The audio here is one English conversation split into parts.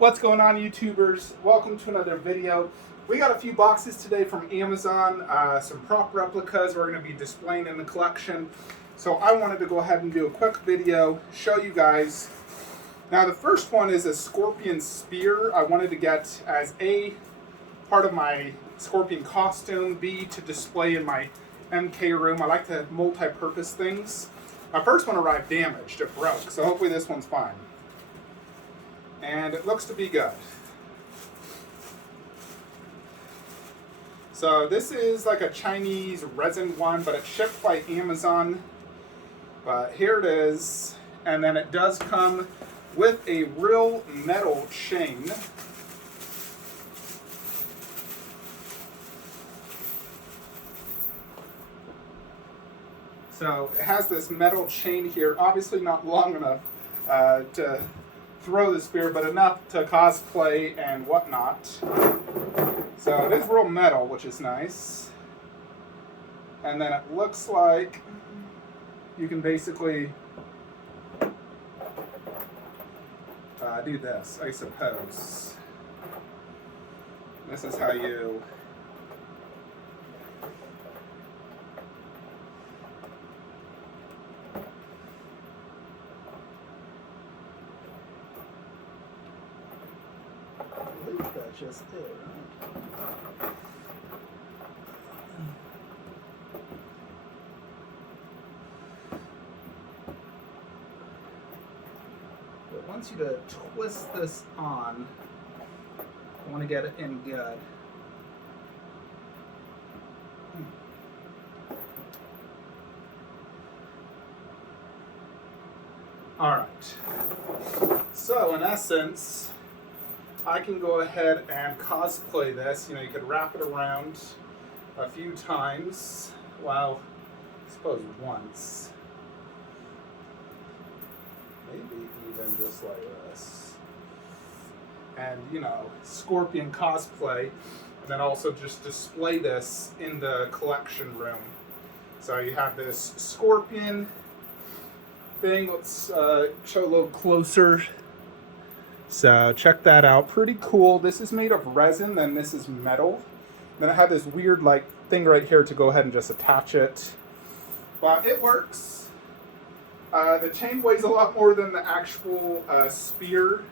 What's going on, YouTubers? Welcome to another video. We got a few boxes today from Amazon, some prop replicas we're going to be displaying in the collection. So I wanted to go ahead and do a quick video, show you guys. Now the first one is a scorpion spear. I wanted to get as A, part of my scorpion costume, B, to display in my MK room. I like to multi-purpose things. My first one arrived damaged, it broke, so hopefully this one's fine. And it looks to be good. So this is like a Chinese resin one, but it's shipped by Amazon. But here it is. And then it does come with a real metal chain. So it has this metal chain here, obviously not long enough to throw the spear, but enough to cosplay and whatnot. So it is real metal, which is nice. And then it looks like you can basically do this, I suppose. This is how you that's just it, right? But once you twist this on, I want to get it in good. All right. So in essence, I can go ahead and cosplay this. You know, you could wrap it around a few times. Well, I suppose once. Maybe even just like this. And, you know, scorpion cosplay. And then also just display this in the collection room. So you have this scorpion thing. Let's show a little closer. So check that out, pretty cool. This is made of resin, then this is metal. Then I have this weird like thing right here to go ahead and just attach it. But it works. The chain weighs a lot more than the actual spear.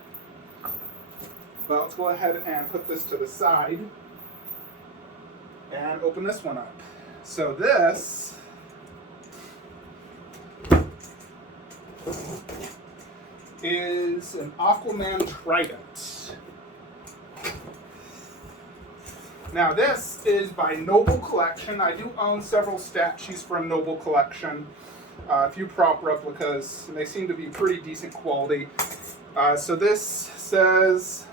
But let's go ahead and put this to the side and open this one up. So this is an Aquaman Trident. Now this is by Noble Collection. I do own several statues from Noble Collection, a few prop replicas, and they seem to be pretty decent quality. So this says,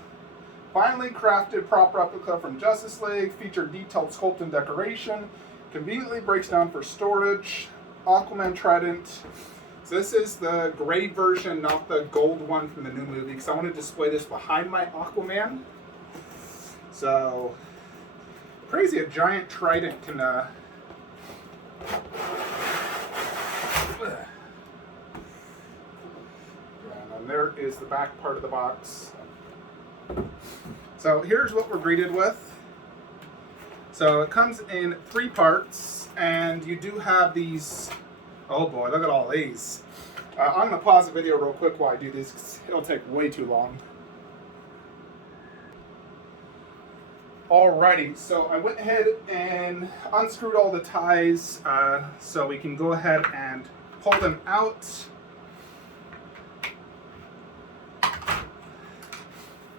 finely crafted prop replica from Justice League, featured detailed sculpt and decoration, conveniently breaks down for storage, Aquaman Trident. So this is the gray version, not the gold one from the new movie, because I want to display this behind my Aquaman. So, crazy, a giant trident can, and there is the back part of the box. So here's what we're greeted with. So it comes in 3 parts, and you do have these. Oh boy, look at all these. I'm going to pause the video real quick while I do this, because it'll take way too long. Alrighty, so I went ahead and unscrewed all the ties, so we can go ahead and pull them out.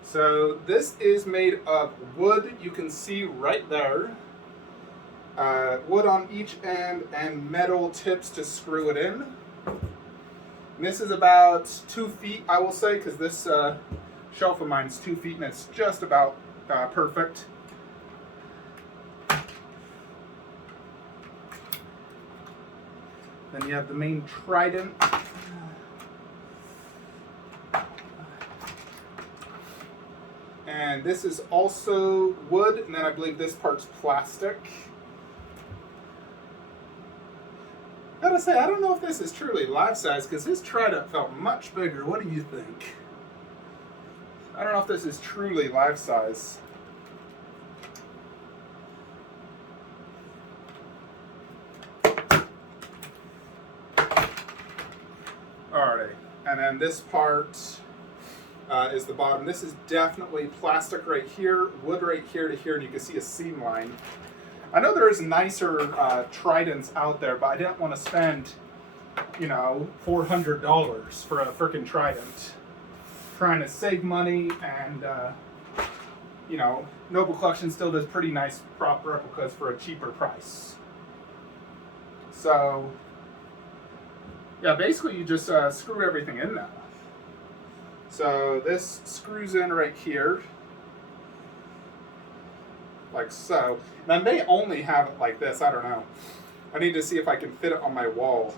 So this is made of wood, you can see right there. Wood on each end and metal tips to screw it in. And this is about 2 feet, I will say, because this shelf of mine is 2 feet and it's just about perfect. Then you have the main trident. And this is also wood, and then I believe this part's plastic. Gotta say, I don't know if this is truly life size, because his trident felt much bigger. What do you think? I don't know if this is truly life size. Alrighty, and then this part is the bottom. This is definitely plastic right here, wood right here to here, and you can see a seam line. I know there's nicer Tridents out there, but I didn't want to spend, you know, $400 for a freaking Trident. Trying to save money, and you know, Noble Collection still does pretty nice prop replicas for a cheaper price. So yeah, basically you just screw everything in now. So this screws in right here, like so. And I may only have it like this, I don't know. I need to see if I can fit it on my wall.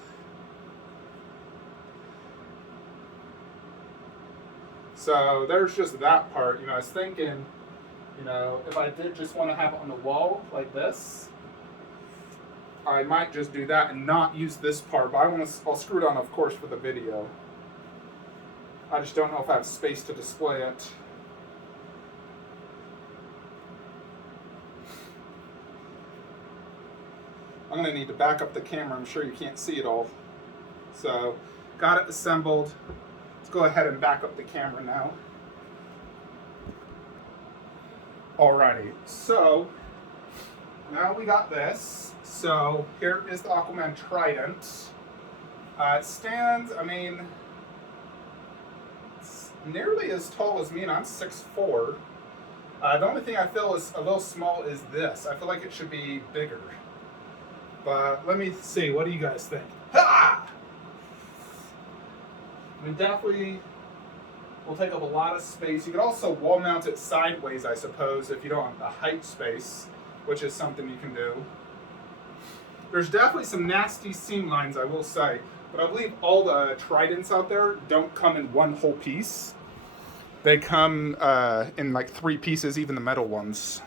So there's just that part. You know, I was thinking, you know, if I did just want to have it on the wall like this, I might just do that and not use this part. But I'll screw it on, of course, for the video. I just don't know if I have space to display it. I'm going to need to back up the camera. I'm sure you can't see it all. So, got it assembled. Let's go ahead and back up the camera now. Alrighty, so now we got this. So here is the Aquaman Trident. It stands, I mean, it's nearly as tall as me, and I'm 6'4". The only thing I feel is a little small is this. I feel like it should be bigger. But let me see, what do you guys think? Ha! I mean, definitely will take up a lot of space. You could also wall mount it sideways, I suppose, if you don't have the height space, which is something you can do. There's definitely some nasty seam lines, I will say, but I believe all the Tridents out there don't come in one whole piece. They come in like 3 pieces, even the metal ones.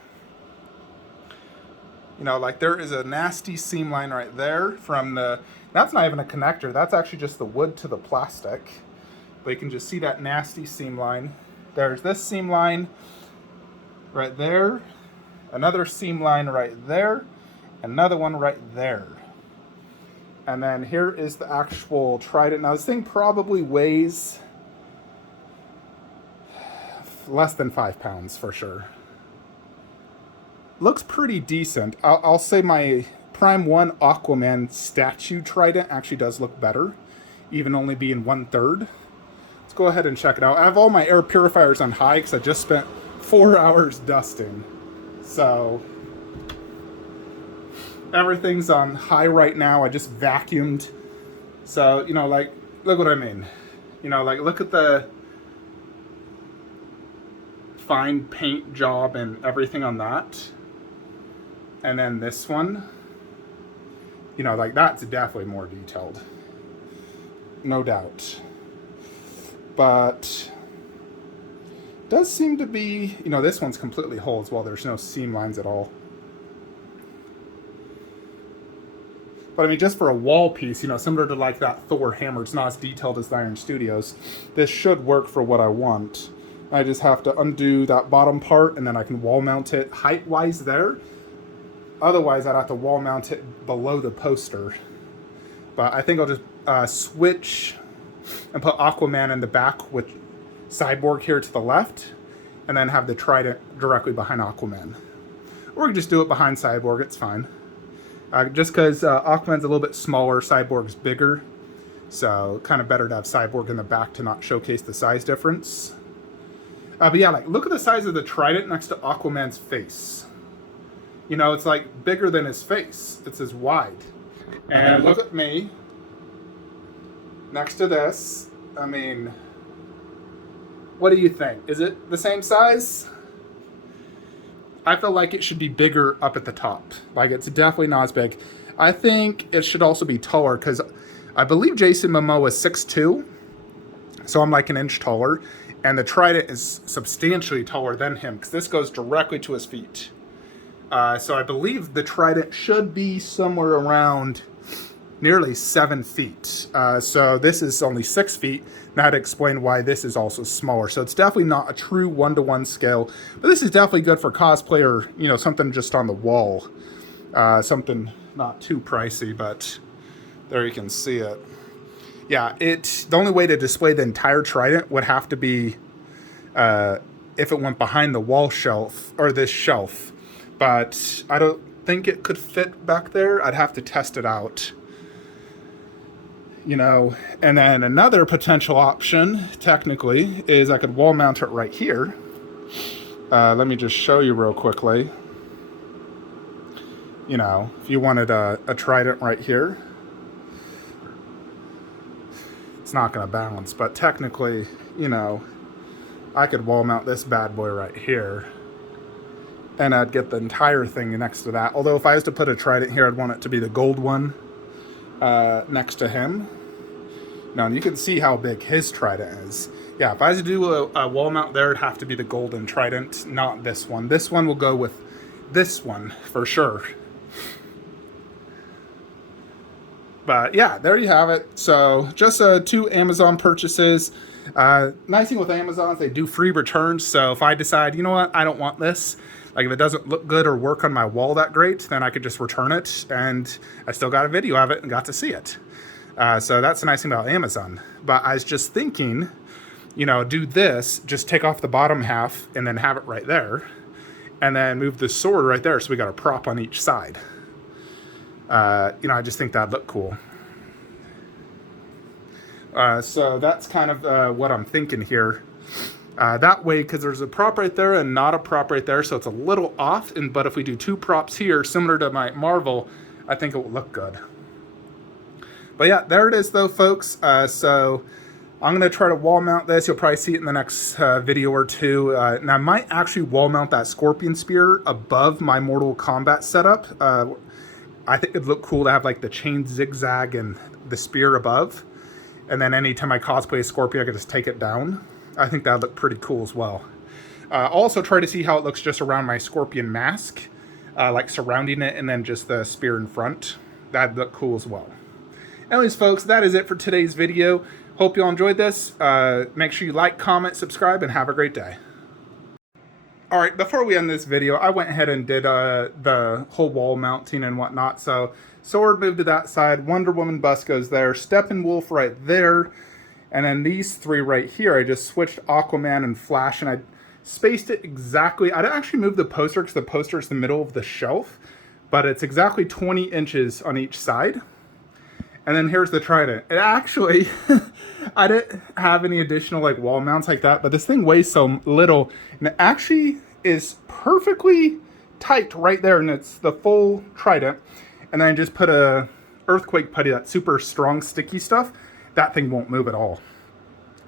You know, like there is a nasty seam line right there from the, that's not even a connector, that's actually just the wood to the plastic. But you can just see that nasty seam line. There's this seam line right there, another seam line right there, another one right there. And then here is the actual Trident. Now this thing probably weighs less than 5 pounds for sure. Looks pretty decent. I'll say my Prime 1 Aquaman statue Trident actually does look better, even only being 1/3. Let's go ahead and check it out. I have all my air purifiers on high because I just spent 4 hours dusting. So everything's on high right now. I just vacuumed. So, you know, like, look what I mean. You know, like, look at the fine paint job and everything on that. And then this one, you know, like, that's definitely more detailed. No doubt. But does seem to be, you know, this one's completely whole as well. There's no seam lines at all. But I mean, just for a wall piece, you know, similar to like that Thor hammer, it's not as detailed as the Iron Studios. This should work for what I want. I just have to undo that bottom part, and then I can wall mount it height-wise there. Otherwise, I'd have to wall mount it below the poster. But I think I'll just switch and put Aquaman in the back with Cyborg here to the left, and then have the Trident directly behind Aquaman. Or you can just do it behind Cyborg, it's fine. Just because Aquaman's a little bit smaller, Cyborg's bigger. So kind of better to have Cyborg in the back to not showcase the size difference. But yeah, like, look at the size of the Trident next to Aquaman's face. You know, it's like bigger than his face. It's as wide. And look at me next to this. I mean, what do you think? Is it the same size? I feel like it should be bigger up at the top. Like, it's definitely not as big. I think it should also be taller, because I believe Jason Momoa is 6'2", so I'm like an inch taller, and the Trident is substantially taller than him, because this goes directly to his feet. So I believe the Trident should be somewhere around nearly 7 feet. So this is only 6 feet. Now to explain why this is also smaller. So it's definitely not a true 1-to-1 scale, but this is definitely good for cosplay or, you know, something just on the wall. Something not too pricey, but there you can see it. Yeah, the only way to display the entire trident would have to be if it went behind the wall shelf, or this shelf. But I don't think it could fit back there. I'd have to test it out. You know, and then another potential option, technically, is I could wall mount it right here. Let me just show you real quickly. You know, if you wanted a trident right here, it's not going to balance, but technically, you know, I could wall mount this bad boy right here, and I'd get the entire thing next to that. Although if I was to put a trident here, I'd want it to be the gold one next to him. Now, and you can see how big his trident is. Yeah, if I was to do a wall mount there, it'd have to be the golden trident, not this one. This one will go with this one for sure. But yeah, there you have it. So just 2 Amazon purchases. Nice thing with Amazon is they do free returns. So if I decide, you know what, I don't want this, like if it doesn't look good or work on my wall that great, then I could just return it, and I still got a video of it and got to see it. So that's the nice thing about Amazon. But I was just thinking, you know, do this, just take off the bottom half and then have it right there, and then move the sword right there so we got a prop on each side. You know, I just think that'd look cool. So that's kind of what I'm thinking here. That way, because there's a prop right there and not a prop right there, so it's a little off. But if we do 2 props here, similar to my Marvel, I think it will look good. But yeah, there it is though, folks. So I'm going to try to wall mount this. You'll probably see it in the next video or 2. And I might actually wall mount that scorpion spear above my Mortal Kombat setup. I think it'd look cool to have like the chain zigzag and the spear above. And then anytime I cosplay a scorpion, I could just take it down. I think that'd look pretty cool as well. Also try to see how it looks just around my scorpion mask. Like surrounding it and then just the spear in front. That'd look cool as well. Anyways, folks, that is it for today's video. Hope you all enjoyed this. Make sure you like, comment, subscribe, and have a great day. Alright, before we end this video, I went ahead and did the whole wall mounting and whatnot. So, sword moved to that side, Wonder Woman bust goes there, Steppenwolf right there, and then these 3 right here, I just switched Aquaman and Flash, and I spaced it exactly. I didn't actually move the poster because the poster is the middle of the shelf, but it's exactly 20 inches on each side. And then here's the trident. It actually, I didn't have any additional like wall mounts like that, but this thing weighs so little, and it actually is perfectly tight right there, and it's the full trident. And then I just put a earthquake putty, that super strong sticky stuff. That thing won't move at all.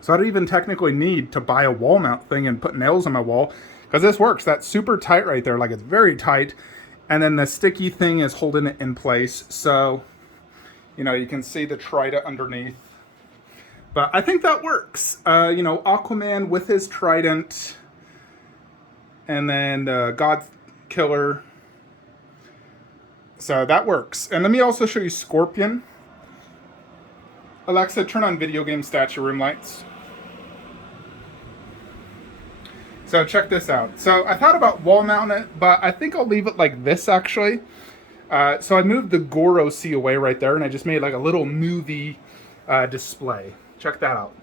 So I don't even technically need to buy a wall mount thing and put nails on my wall, because this works. That's super tight right there, like it's very tight. And then the sticky thing is holding it in place. So, you know, you can see the trident underneath. But I think that works. You know, Aquaman with his trident. And then God Killer. So that works. And let me also show you Scorpion. Alexa, turn on video game statue room lights. So check this out. So I thought about wall mounting it, but I think I'll leave it like this actually. So I moved the Goro C away right there, and I just made like a little movie display. Check that out.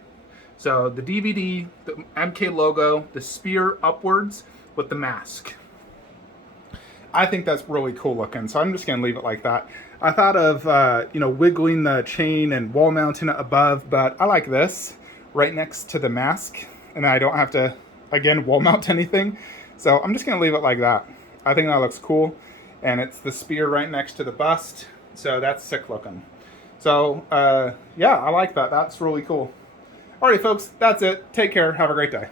So the DVD, the MK logo, the spear upwards with the mask. I think that's really cool looking, so I'm just going to leave it like that. I thought of, you know, wiggling the chain and wall mounting it above, but I like this right next to the mask, and I don't have to, again, wall mount anything. So I'm just going to leave it like that. I think that looks cool. And it's the spear right next to the bust. So that's sick looking. So, yeah, I like that. That's really cool. Alrighty, folks, that's it. Take care. Have a great day.